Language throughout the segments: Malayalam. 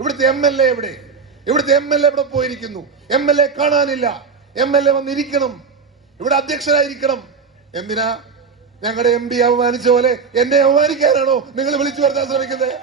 ഇവിടുത്തെ MLA എവിടെ? ഇവിടുത്തെ MLA എവിടെ പോയിരിക്കുന്നു? MLA കാണാനില്ല. MLA വന്നിരിക്കണം, ഇവിടെ അധ്യക്ഷരായിരിക്കണം. എന്തിനാ? ഞങ്ങളുടെ MP അവമാനിച്ച പോലെ എന്നെ അവമാനിക്കാനാണോ നിങ്ങൾ വിളിച്ചു വരുത്താൻ ശ്രമിക്കുന്നത്?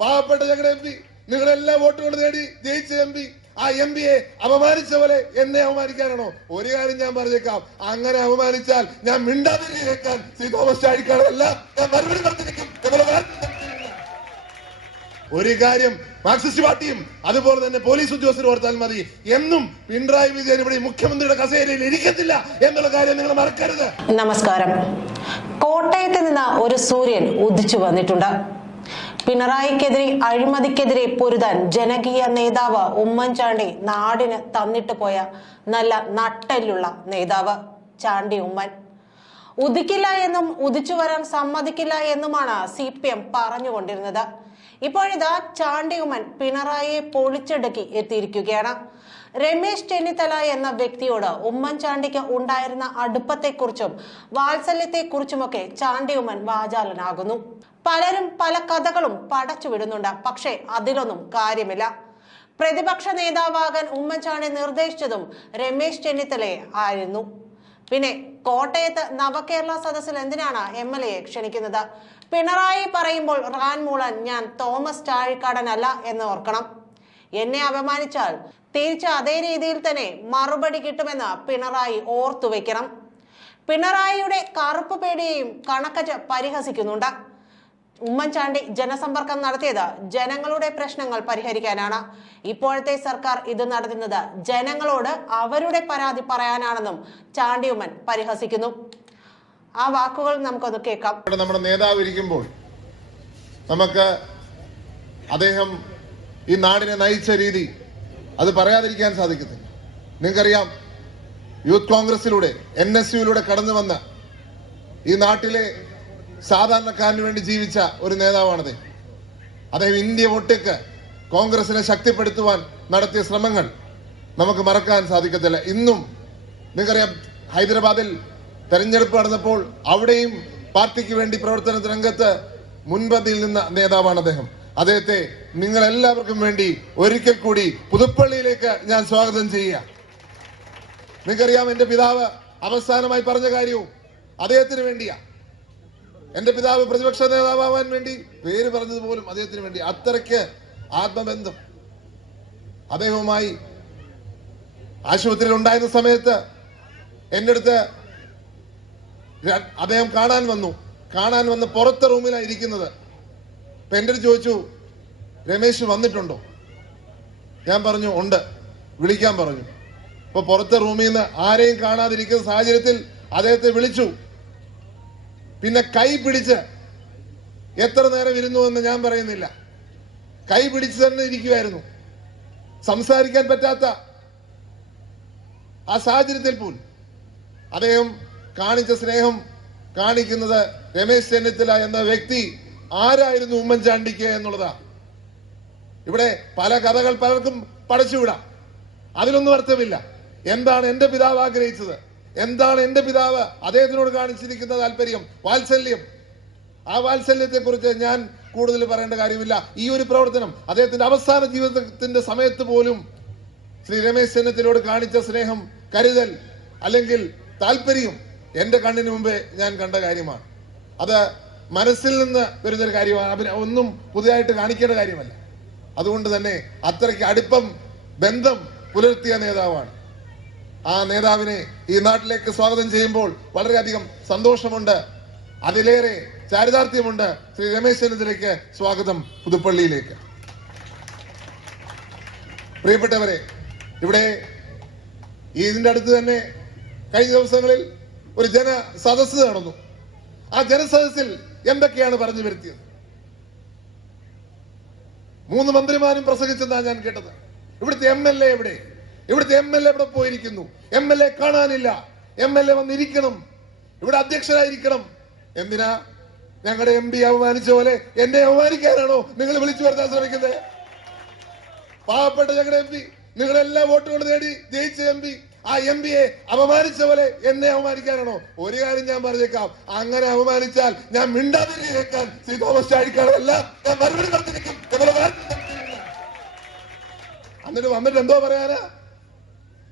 പാവപ്പെട്ട ഞങ്ങളുടെ MP, നിങ്ങളെല്ലാ വോട്ടുകൾ നേടി ജയിച്ച MP, ആ MPയെ അപമാനിച്ച പോലെ എന്നെ അവമാനിക്കാനാണോ? ഒരു കാര്യം ഞാൻ പറഞ്ഞേക്കാം, അങ്ങനെ അവമാനിച്ചാൽ ഞാൻ മിണ്ടാതെ കേൾക്കാൻ ശ്രീ തോമസ് ചാഴിക്കാടല്ല, ഞാൻ മറുപടി പറഞ്ഞിരിക്കും. ഒരു കാര്യം മാർക്സിസ്റ്റ് പാർട്ടിയും അതുപോലെ തന്നെ പോലീസ് ഉദ്യോഗസ്ഥർ ഓർത്താൽ മതി, എന്നും പിണറായി വിജയൻ ഇവിടെ മുഖ്യമന്ത്രിയുടെ കസേരയിൽ ഇരിക്കത്തില്ല എന്നുള്ള കാര്യം നിങ്ങൾ മറക്കരുത്. നമസ്കാരം. കോട്ടയത്ത് നിന്ന് ഒരു സൂര്യൻ ഉദിച്ചു വന്നിട്ടുണ്ട്. പിണറായിക്കെതിരെ, അഴിമതിക്കെതിരെ പൊരുതാൻ ജനകീയ നേതാവ് ഉമ്മൻചാണ്ടി നാടിന് തന്നിട്ട് പോയ നല്ല നട്ടെല്ലുള്ള നേതാവ് ചാണ്ടി ഉമ്മൻ. ഉദിക്കില്ല എന്നും ഉദിച്ചു വരാൻ സമ്മതിക്കില്ല എന്നുമാണ് CPM പറഞ്ഞുകൊണ്ടിരുന്നത്. ഇപ്പോഴിതാ ചാണ്ടി ഉമ്മൻ പിണറായിയെ പൊളിച്ചടുക്കി എത്തിയിരിക്കുകയാണ്. രമേശ് ചെന്നിത്തല എന്ന വ്യക്തിയോട് ഉമ്മൻചാണ്ടിക്ക് ഉണ്ടായിരുന്ന അടുപ്പത്തെക്കുറിച്ചും വാത്സല്യത്തെക്കുറിച്ചുമൊക്കെ ചാണ്ടി ഉമ്മൻ വാചാലനാകുന്നു. പലരും പല കഥകളും പടച്ചുവിടുന്നുണ്ട്. പക്ഷേ അതിലൊന്നും കാര്യമില്ല. പ്രതിപക്ഷ നേതാവാകാൻ ഉമ്മൻചാണ്ടി നിർദ്ദേശിച്ചതും രമേശ് ചെന്നിത്തലയെ ആയിരുന്നു. പിന്നെ കോട്ടയത്ത് നവകേരള സദസ്സിൽ എന്തിനാണ് MLA ക്ഷണിക്കുന്നത്? പിണറായി പറയുമ്പോൾ റാൻ മൂളാൻ ഞാൻ തോമസ് ചാഴിക്കാടനല്ല എന്ന് ഓർക്കണം. എന്നെ അപമാനിച്ചാൽ തിരിച്ച് അതേ രീതിയിൽ തന്നെ മറുപടി കിട്ടുമെന്ന് പിണറായി ഓർത്തുവെക്കണം. പിണറായിയുടെ കറുപ്പ് പേടിയെയും കണക്കച്ച് പരിഹസിക്കുന്നുണ്ട്. ഉമ്മൻചാണ്ടി ജനസമ്പർക്കം നടത്തിയത് ജനങ്ങളുടെ പ്രശ്നങ്ങൾ പരിഹരിക്കാനാണ്. ഇപ്പോഴത്തെ സർക്കാർ ഇത് നടത്തുന്നത് ജനങ്ങളോട് അവരുടെ പരാതി പറയാനാണെന്നും ചാണ്ടി ഉമ്മൻ പരിഹസിക്കുന്നു. ആ വാക്കുകൾ നമുക്കൊന്ന് കേൾക്കാം. നമ്മുടെ നേതാവ് ഇരിക്കുമ്പോൾ നമുക്ക് അദ്ദേഹം ഈ നാടിനെ നയിച്ച രീതി അത് പറയാതിരിക്കാൻ സാധിക്കത്തില്ല. നിങ്ങൾക്കറിയാം, യൂത്ത് കോൺഗ്രസിലൂടെ NSUയിലൂടെ കടന്നു വന്ന ഈ നാട്ടിലെ സാധാരണക്കാരന് വേണ്ടി ജീവിച്ച ഒരു നേതാവാണത്. അദ്ദേഹം ഇന്ത്യ ഒട്ടുക്ക് കോൺഗ്രസിനെ ശക്തിപ്പെടുത്തുവാൻ നടത്തിയ ശ്രമങ്ങൾ നമുക്ക് മറക്കാൻ സാധിക്കത്തില്ല. ഇന്നും നിങ്ങൾക്കറിയാം, ഹൈദരാബാദിൽ തെരഞ്ഞെടുപ്പ് നടന്നപ്പോൾ അവിടെയും പാർട്ടിക്ക് വേണ്ടി പ്രവർത്തന രംഗത്ത് മുൻപന്തിയിൽ നിന്ന നേതാവാണ് അദ്ദേഹം. അദ്ദേഹത്തെ നിങ്ങൾ എല്ലാവർക്കും വേണ്ടി ഒരിക്കൽ കൂടി പുതുപ്പള്ളിയിലേക്ക് ഞാൻ സ്വാഗതം ചെയ്യുക. നിങ്ങൾക്കറിയാം, എന്റെ പിതാവ് അവസാനമായി പറഞ്ഞ കാര്യവും അദ്ദേഹത്തിന് വേണ്ടിയാ. എന്റെ പിതാവ് പ്രതിപക്ഷ നേതാവാൻ വേണ്ടി പേര് പറഞ്ഞത് പോലും അദ്ദേഹത്തിന് വേണ്ടി. അത്രയ്ക്ക് ആത്മബന്ധം അദ്ദേഹവുമായി. ആശുപത്രിയിൽ ഉണ്ടായിരുന്ന സമയത്ത് എന്റെ അടുത്ത് അദ്ദേഹം കാണാൻ വന്ന് പുറത്തെ റൂമിലാണ് ഇരിക്കുന്നത്. അപ്പൊ എന്റെ അടുത്ത് ചോദിച്ചു, രമേശ് വന്നിട്ടുണ്ടോ? ഞാൻ പറഞ്ഞു ഉണ്ട്, വിളിക്കാൻ പറഞ്ഞു. അപ്പൊ പുറത്തെ റൂമിൽ നിന്ന് ആരെയും കാണാതിരിക്കുന്ന സാഹചര്യത്തിൽ അദ്ദേഹത്തെ വിളിച്ചു. പിന്നെ കൈ പിടിച്ച് എത്ര നേരം ഇരുന്നു എന്ന് ഞാൻ പറയുന്നില്ല, കൈ പിടിച്ച് തന്നെ ഇരിക്കുമായിരുന്നു. സംസാരിക്കാൻ പറ്റാത്ത ആ സാഹചര്യത്തിൽ പോലും അദ്ദേഹം കാണിച്ച സ്നേഹം കാണിക്കുന്നത് രമേശ് ചെന്നിത്തല എന്ന വ്യക്തി ആരായിരുന്നു ഉമ്മൻചാണ്ടിക്ക് എന്നുള്ളതാ. ഇവിടെ പല കഥകൾ പലർക്കും പടച്ചുവിടാം, അതിലൊന്നും അർത്ഥമില്ല. എന്താണ് എന്റെ പിതാവ് ആഗ്രഹിച്ചത്? എന്താണ് എന്റെ പിതാവ് അദ്ദേഹത്തിനോട് കാണിച്ചിരിക്കുന്ന താല്പര്യം, വാത്സല്യം? ആ വാത്സല്യത്തെ കുറിച്ച് ഞാൻ കൂടുതൽ പറയേണ്ട കാര്യമില്ല. ഈ ഒരു പ്രവർത്തനം അദ്ദേഹത്തിന്റെ അവസാന ജീവിതത്തിന്റെ സമയത്ത് പോലും ശ്രീ രമേശ് ചെന്നിത്തലയോട് കാണിച്ച സ്നേഹം, കരുതൽ അല്ലെങ്കിൽ താല്പര്യം എന്റെ കണ്ണിന് മുമ്പേ ഞാൻ കണ്ട കാര്യമാണ്. അത് മനസ്സിൽ നിന്ന് വരുന്നൊരു കാര്യമാണ്, ഒന്നും പുതിയതായിട്ട് കാണിക്കേണ്ട കാര്യമല്ല. അതുകൊണ്ട് തന്നെ അത്രയ്ക്ക് അടുപ്പം, ബന്ധം പുലർത്തിയ നേതാവാണ്. ആ നേതാവിനെ ഈ നാട്ടിലേക്ക് സ്വാഗതം ചെയ്യുമ്പോൾ വളരെയധികം സന്തോഷമുണ്ട്. അതിലേറെ ചാരിതാർത്ഥ്യമുണ്ട്. ശ്രീ രമേശ് ചെന്നിത്തലയ്ക്ക് സ്വാഗതം പുതുപ്പള്ളിയിലേക്ക്. പ്രിയപ്പെട്ടവരെ, ഇവിടെ ഇതിന്റെ അടുത്ത് തന്നെ കഴിഞ്ഞ ദിവസങ്ങളിൽ ഒരു ജനസദസ്സ് നടന്നു. ആ ജനസദസ്സിൽ എന്തൊക്കെയാണ് പറഞ്ഞു വരുത്തിയത്? 3 മന്ത്രിമാരും പ്രസംഗിച്ചെന്നാണ് ഞാൻ കേട്ടത്. ഇവിടുത്തെ MLA എവിടെ? ഇവിടുത്തെ MLA എവിടെ പോയിരിക്കുന്നു? MLA കാണാനില്ല. MLA വന്നിരിക്കണം, ഇവിടെ അധ്യക്ഷരായിരിക്കണം. എന്തിനാ? ഞങ്ങളുടെ MP അവമാനിച്ച പോലെ എന്നെ അവമാനിക്കാനാണോ നിങ്ങൾ വിളിച്ചു വരുത്താൻ ശ്രമിക്കുന്നത്? പാവപ്പെട്ട ഞങ്ങളുടെ MP, നിങ്ങളെല്ലാ വോട്ടുകൾ നേടി ജയിച്ച MP, ആ MPയെ അപമാനിച്ച പോലെ എന്നെ അവമാനിക്കാനാണോ? ഒരു കാര്യം ഞാൻ പറഞ്ഞേക്കാം, അങ്ങനെ അവമാനിച്ചാൽ ഞാൻ മിണ്ടാതെ കേൾക്കാൻ ശ്രീ തോമസ് ചാഴിക്കാടല്ല, ഞാൻ മറുപടി പറഞ്ഞിരിക്കും. വന്നിട്ട് എന്തോ പറയാനാ?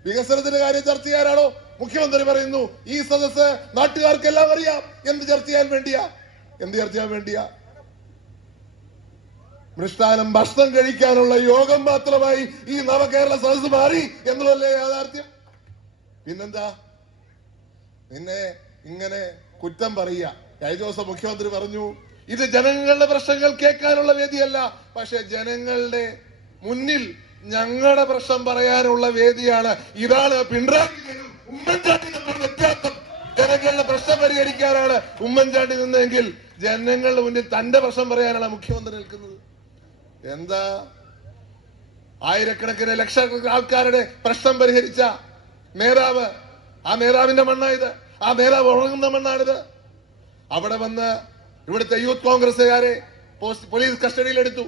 വികസനത്തിന്റെ കാര്യം ചർച്ച ചെയ്യാനാണോ മുഖ്യമന്ത്രി പറയുന്നു? ഈ സദസ്സ് നാട്ടുകാർക്കെല്ലാം അറിയാം എന്ത് ചർച്ച ചെയ്യാൻ വേണ്ടിയാ? മൃഷ്ടാനം ഭക്ഷണം കഴിക്കാനുള്ള യോഗം മാത്രമായി ഈ നവകേരള സദസ്സ് മാറി എന്നുള്ളതല്ലേ യാഥാർത്ഥ്യം? പിന്നെന്താ നിന്നെ ഇങ്ങനെ കുറ്റം പറയുക? കഴിഞ്ഞ ദിവസം മുഖ്യമന്ത്രി പറഞ്ഞു, ഇത് ജനങ്ങളുടെ പ്രശ്നങ്ങൾ കേൾക്കാനുള്ള വേദിയല്ല, പക്ഷെ ജനങ്ങളുടെ മുന്നിൽ ഞങ്ങളുടെ പ്രശ്നം പറയാനുള്ള വേദിയാണ്. ഇതാണ് പിണറായി വിജയനും ഉമ്മൻചാണ്ടി തമ്മിലുള്ള വ്യത്യാസം. ജനങ്ങളുടെ പ്രശ്നം പരിഹരിക്കാനാണ് ഉമ്മൻചാണ്ടി നിന്നെങ്കിൽ ജനങ്ങളുടെ മുന്നിൽ തന്റെ പ്രശ്നം പറയാനാണ് മുഖ്യമന്ത്രി നിൽക്കുന്നത്. എന്താ ആയിരക്കണക്കിന് ലക്ഷക്കണക്കിന് ആൾക്കാരുടെ പ്രശ്നം പരിഹരിച്ച നേതാവ്, ആ നേതാവിന്റെ മണ്ണായത്, ആ നേതാവ് ഉറങ്ങുന്ന മണ്ണാണിത്. അവിടെ വന്ന് ഇവിടുത്തെ യൂത്ത് കോൺഗ്രസുകാരെ പോലീസ് കസ്റ്റഡിയിലെടുത്തു.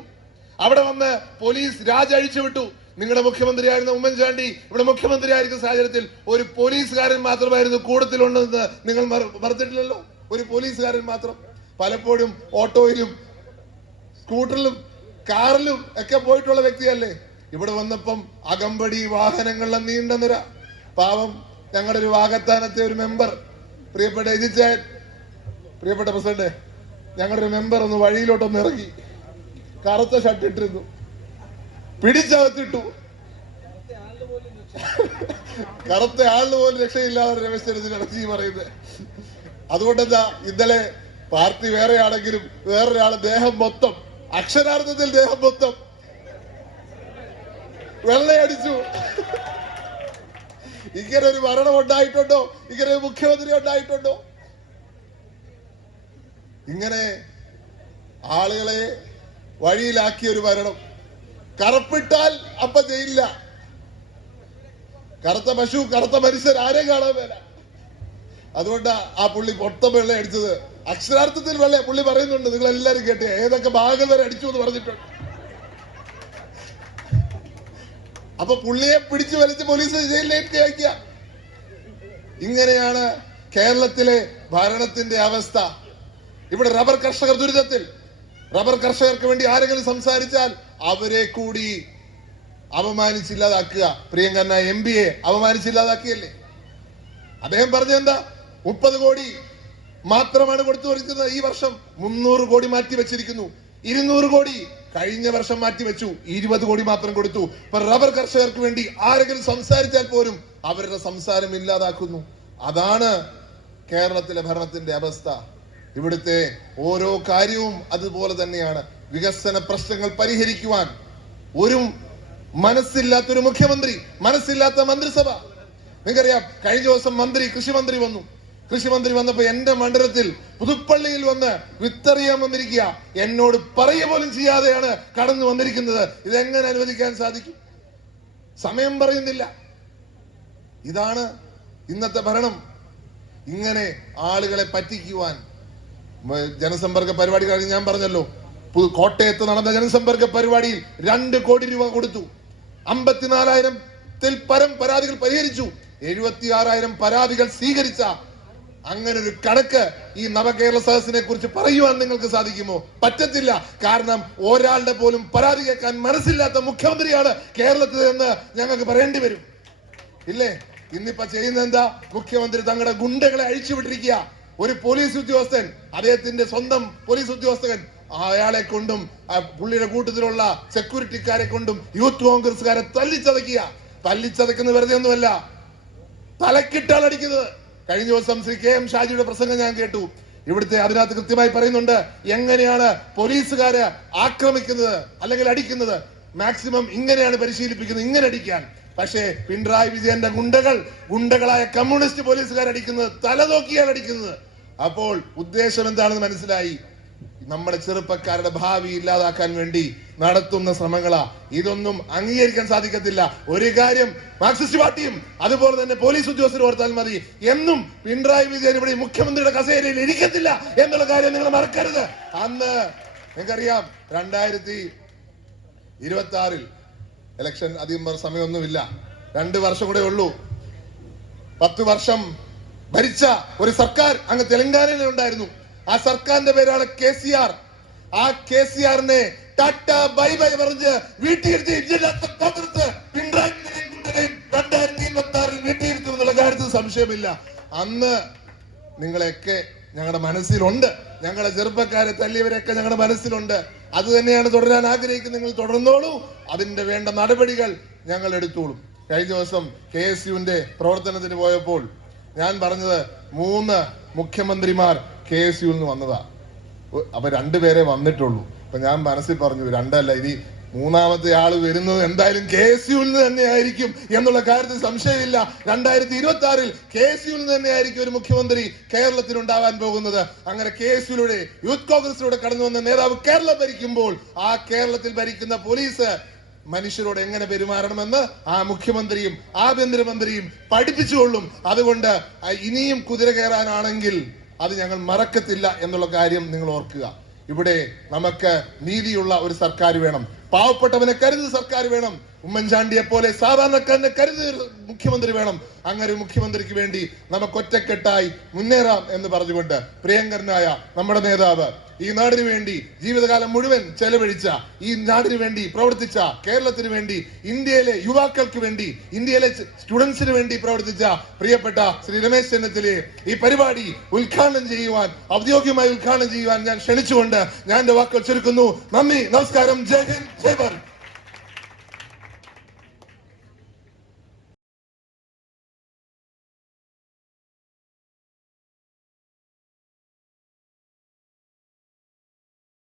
അവിടെ വന്ന് പോലീസ് രാജഴിച്ചു വിട്ടു. നിങ്ങളുടെ മുഖ്യമന്ത്രിയായിരുന്ന ഉമ്മൻചാണ്ടി ഇവിടെ മുഖ്യമന്ത്രിയായിരിക്കുന്ന സാഹചര്യത്തിൽ ഒരു പോലീസുകാരൻ മാത്രമായിരുന്നു കൂടത്തിലുണ്ടെന്ന് നിങ്ങൾ മറന്നിട്ടില്ലല്ലോ. ഒരു പോലീസുകാരൻ മാത്രം. പലപ്പോഴും ഓട്ടോയിലും സ്കൂട്ടറിലും കാറിലും ഒക്കെ പോയിട്ടുള്ള വ്യക്തിയല്ലേ. ഇവിടെ വന്നപ്പം അകമ്പടി വാഹനങ്ങളുടെ നീണ്ട നിര. പാവം ഞങ്ങളുടെ ഒരു വാകത്താനത്തെ ഒരു മെമ്പർ, പ്രിയപ്പെട്ട എജിച്ചായൻ, പ്രിയപ്പെട്ട പ്രസിഡന്റ്, ഞങ്ങളുടെ ഒരു മെമ്പർ ഒന്ന് വഴിയിലോട്ടൊന്ന് ഇറങ്ങി, കറുത്ത ഷർട്ട് ഇട്ടിരുന്നു, പിടിച്ചകത്തിട്ടു. കറുത്ത ആളിന് പോലും രക്ഷയില്ലാതെ രമേശ് ചെന്നിത്തല പറയുന്നത്. അതുകൊണ്ടെന്താ, ഇന്നലെ പാർട്ടി വേറെ ആണെങ്കിലും വേറൊരാള് ദേഹം മൊത്തം, അക്ഷരാർത്ഥത്തിൽ ദേഹം മൊത്തം വെള്ളയടിച്ചു. ഇങ്ങനെ ഒരു ഭരണം ഉണ്ടായിട്ടുണ്ടോ? ഇങ്ങനെ ഒരു മുഖ്യമന്ത്രി ഉണ്ടായിട്ടുണ്ടോ? ഇങ്ങനെ ആളുകളെ വഴിയിലാക്കിയ ഒരു ഭരണം. കറുപ്പിട്ടാൽ അപ്പൊ ജയിലില്ല. കറുത്ത പശു, കറുത്ത മനുഷ്യൻ ആരെയും കാണാൻ മേല. അതുകൊണ്ടാ ആ പുള്ളി മൊത്തം വെള്ള അടിച്ചത്. അക്ഷരാർത്ഥത്തിൽ വെള്ള പുള്ളി പറയുന്നുണ്ട്, നിങ്ങൾ എല്ലാരും കേട്ടേ, ഏതൊക്കെ ഭാഗങ്ങൾ വരെ അടിച്ചു എന്ന് പറഞ്ഞിട്ടുണ്ട്. അപ്പൊ പുള്ളിയെ പിടിച്ചു വലിച്ച് പോലീസ് ജയിലിലേക്ക് അയക്കുക. ഇങ്ങനെയാണ് കേരളത്തിലെ ഭരണത്തിന്റെ അവസ്ഥ. ഇവിടെ റബ്ബർ കർഷകർ ദുരിതത്തിൽ. റബ്ബർ കർഷകർക്ക് വേണ്ടി ആരെങ്കിലും സംസാരിച്ചാൽ അവരെ കൂടി അപമാനിച്ചില്ലാതാക്കുക. പ്രിയങ്കരനായ MP അപമാനിച്ചില്ലാതാക്കിയല്ലേ. അദ്ദേഹം പറഞ്ഞെന്താ, 30 കോടി മാത്രമാണ് കൊടുത്തു വരിക്കുന്നത്. ഈ വർഷം 300 കോടി മാറ്റി വെച്ചിരിക്കുന്നു. 200 കോടി കഴിഞ്ഞ വർഷം മാറ്റിവെച്ചു. 20 കോടി മാത്രം കൊടുത്തു. ഇപ്പൊ റബ്ബർ കർഷകർക്ക് വേണ്ടി ആരെങ്കിലും സംസാരിച്ചാൽ പോലും അവരുടെ സംസാരം ഇല്ലാതാക്കുന്നു. അതാണ് കേരളത്തിലെ ഭരണത്തിന്റെ അവസ്ഥ. ഇവിടുത്തെ ഓരോ കാര്യവും അതുപോലെ തന്നെയാണ്. വികസന പ്രശ്നങ്ങൾ പരിഹരിക്കുവാൻ ഒരു മനസ്സില്ലാത്തൊരു മുഖ്യമന്ത്രി, മനസ്സില്ലാത്ത മന്ത്രിസഭ. നിങ്ങൾക്കറിയാം, കഴിഞ്ഞ ദിവസം കൃഷിമന്ത്രി വന്നു. കൃഷിമന്ത്രി വന്നപ്പോ എന്റെ മണ്ഡലത്തിൽ പുതുപ്പള്ളിയിൽ വന്ന് വിത്തറിയാൻ വന്നിരിക്കുക. എന്നോട് പറയുക പോലും ചെയ്യാതെയാണ് കടന്നു വന്നിരിക്കുന്നത്. ഇതെങ്ങനെ അനുവദിക്കാൻ സാധിക്കും? സമയം പറയുന്നില്ല. ഇതാണ് ഇന്നത്തെ ഭരണം. ഇങ്ങനെ ആളുകളെ പറ്റിക്കുവാൻ ജനസമ്പർക്ക പരിപാടി കഴിഞ്ഞ് ഞാൻ പറഞ്ഞല്ലോ, കോട്ടയത്ത് നടന്ന ജനസമ്പർക്ക പരിപാടിയിൽ 2 കോടി രൂപ കൊടുത്തു. 54,000-ൽ പരം പരാതികൾ പരിഹരിച്ചു. 76,000 പരാതികൾ സ്വീകരിച്ച അങ്ങനെ ഒരു കണക്ക് ഈ നവകേരള സദസ്സിനെ കുറിച്ച് പറയുവാൻ നിങ്ങൾക്ക് സാധിക്കുമോ? പറ്റത്തില്ല. കാരണം ഒരാളുടെ പോലും പരാതി കേൾക്കാൻ മനസ്സില്ലാത്ത മുഖ്യമന്ത്രിയാണ് കേരളത്തിൽ എന്ന് ഞങ്ങൾക്ക് പറയേണ്ടി വരും. ഇല്ലേ? ഇന്നിപ്പോ ചെയ്യുന്ന എന്താ? മുഖ്യമന്ത്രി തങ്ങളുടെ ഗുണ്ടകളെ അഴിച്ചുവിട്ടിരിക്കുക. ഒരു പോലീസ് ഉദ്യോഗസ്ഥൻ, അദ്ദേഹത്തിന്റെ സ്വന്തം പോലീസ് ഉദ്യോഗസ്ഥൻ, അയാളെ കൊണ്ടും പുള്ളിയുടെ കൂട്ടത്തിലുള്ള സെക്യൂരിറ്റിക്കാരെ കൊണ്ടും യൂത്ത് കോൺഗ്രസുകാരെ തല്ലിച്ചതയ്ക്കുന്ന വെറുതെ ഒന്നുമല്ല, തലക്കിട്ടാണ് അടിക്കുന്നത്. കഴിഞ്ഞ ദിവസം ശ്രീ KM ഷാജിയുടെ പ്രസംഗം ഞാൻ കേട്ടു. ഇവിടുത്തെ അതിനകത്ത് കൃത്യമായി പറയുന്നുണ്ട് എങ്ങനെയാണ് പോലീസുകാരെ ആക്രമിക്കുന്നത് അല്ലെങ്കിൽ അടിക്കുന്നത്. മാക്സിമം ഇങ്ങനെയാണ് പരിശീലിപ്പിക്കുന്നത്, ഇങ്ങനെ അടിക്കാൻ. പക്ഷേ പിണറായി വിജയന്റെ ഗുണ്ടകളായ കമ്മ്യൂണിസ്റ്റ് പോലീസുകാരടിക്കുന്നത് തലതോക്കിയാണ് അടിക്കുന്നത്. അപ്പോൾ ഉദ്ദേശം എന്താണെന്ന് മനസ്സിലായി. നമ്മുടെ ചെറുപ്പക്കാരുടെ ഭാവി ഇല്ലാതാക്കാൻ വേണ്ടി നടത്തുന്ന ശ്രമങ്ങളാ. ഇതൊന്നും അംഗീകരിക്കാൻ സാധിക്കത്തില്ല. ഒരു കാര്യം മാർക്സിസ്റ്റ് പാർട്ടിയും അതുപോലെ തന്നെ പോലീസ് ഉദ്യോഗസ്ഥർ ഓർത്താൽ മതി, എന്നും പിണറായി വിജയൻ ഇവിടെ മുഖ്യമന്ത്രിയുടെ കസേരയിൽ ഇരിക്കത്തില്ല എന്നുള്ള കാര്യം നിങ്ങൾ മറക്കരുത്. അന്ന് നിങ്ങൾക്കറിയാം, 2026 ഇലക്ഷൻ അധികം സമയമൊന്നുമില്ല, 2 വർഷം കൂടെ ഉള്ളൂ. 10 വർഷം ഭരിച്ച ഒരു സർക്കാർ അങ്ങ് തെലങ്കാനയിൽ ഉണ്ടായിരുന്നു. ആ സർക്കാരിന്റെ പേരാണ് KCR. ആ KCRനെ ടാറ്റ ബൈ ബൈ പറഞ്ഞ് വീട്ടിലിരുത്തി കോൺഗ്രസ് സംശയമില്ല. അന്ന് നിങ്ങളെയൊക്കെ ഞങ്ങളുടെ മനസ്സിലുണ്ട്, ഞങ്ങളുടെ ചെറുപ്പക്കാരെ തല്ലിയവരൊക്കെ ഞങ്ങളുടെ മനസ്സിലുണ്ട്. അത് തന്നെയാണ് തുടരാൻ ആഗ്രഹിക്കുന്നത്. നിങ്ങൾ തുടർന്നോളൂ, അതിന്റെ വേണ്ട നടപടികൾ ഞങ്ങൾ എടുത്തോളും. കഴിഞ്ഞ ദിവസം KSUവിന്റെ പ്രവർത്തനത്തിന് പോയപ്പോൾ ഞാൻ പറഞ്ഞത് 3 മുഖ്യമന്ത്രിമാർ KSUവിൽ നിന്ന് വന്നതാ. അപ്പൊ 2 പേരെ വന്നിട്ടുള്ളൂ. അപ്പൊ ഞാൻ മനസ്സിൽ പറഞ്ഞു, 2 അല്ല, ഇനി 3ാമത്തെ ആള് വരുന്നത് എന്തായാലും KSUവിൽ നിന്ന് തന്നെയായിരിക്കും എന്നുള്ള കാര്യത്തിൽ സംശയമില്ല. 2026-ൽ KSUവിൽ നിന്ന് തന്നെയായിരിക്കും ഒരു മുഖ്യമന്ത്രി കേരളത്തിൽ ഉണ്ടാവാൻ പോകുന്നത്. അങ്ങനെ KSUവിലൂടെ, യൂത്ത് കോൺഗ്രസിലൂടെ കടന്നു വന്ന നേതാവ് കേരളം ഭരിക്കുമ്പോൾ ആ കേരളത്തിൽ ഭരിക്കുന്ന പോലീസ് മനുഷ്യരോട് എങ്ങനെ പെരുമാറണമെന്ന് ആ മുഖ്യമന്ത്രിയും ആഭ്യന്തരമന്ത്രിയും പഠിപ്പിച്ചുകൊള്ളും. അതുകൊണ്ട് ഇനിയും കുതിര കയറാനാണെങ്കിൽ അത് ഞങ്ങൾ മറക്കത്തില്ല എന്നുള്ള കാര്യം നിങ്ങൾ ഓർക്കുക. ഇവിടെ നമുക്ക് നീതിയുള്ള ഒരു സർക്കാർ വേണം, പാവപ്പെട്ടവനെ കരുതുന്ന സർക്കാർ വേണം, ഉമ്മൻചാണ്ടിയെ പോലെ സാധാരണക്കാരനെ കരുതുന്ന മുഖ്യമന്ത്രി വേണം. അങ്ങനെ ഒരു മുഖ്യമന്ത്രിക്ക് വേണ്ടി നമുക്ക് ഒറ്റക്കെട്ടായി മുന്നേറാം എന്ന് പറഞ്ഞുകൊണ്ട് പ്രിയങ്കരനായ നമ്മുടെ നേതാവ് ഈ നാടിനു വേണ്ടി ജീവിതകാലം മുഴുവൻ ചെലവഴിച്ച, ഈ നാടിനു വേണ്ടി പ്രവർത്തിച്ച, കേരളത്തിന് വേണ്ടി, ഇന്ത്യയിലെ യുവാക്കൾക്ക് വേണ്ടി, ഇന്ത്യയിലെ സ്റ്റുഡൻസിന് വേണ്ടി പ്രവർത്തിച്ച പ്രിയപ്പെട്ട ശ്രീ രമേശ് ചെന്നിത്തലയെ ഈ പരിപാടി ഉദ്ഘാടനം ചെയ്യുവാൻ, ഔദ്യോഗികമായി ഉദ്ഘാടനം ചെയ്യുവാൻ ഞാൻ ക്ഷണിച്ചുകൊണ്ട് ഞാൻ എന്റെ വാക്കുകൾ ചുരുക്കുന്നു. നന്ദി, നമസ്കാരം, ജയ് ഹിന്ദ്, ജയ് ഭാരത്.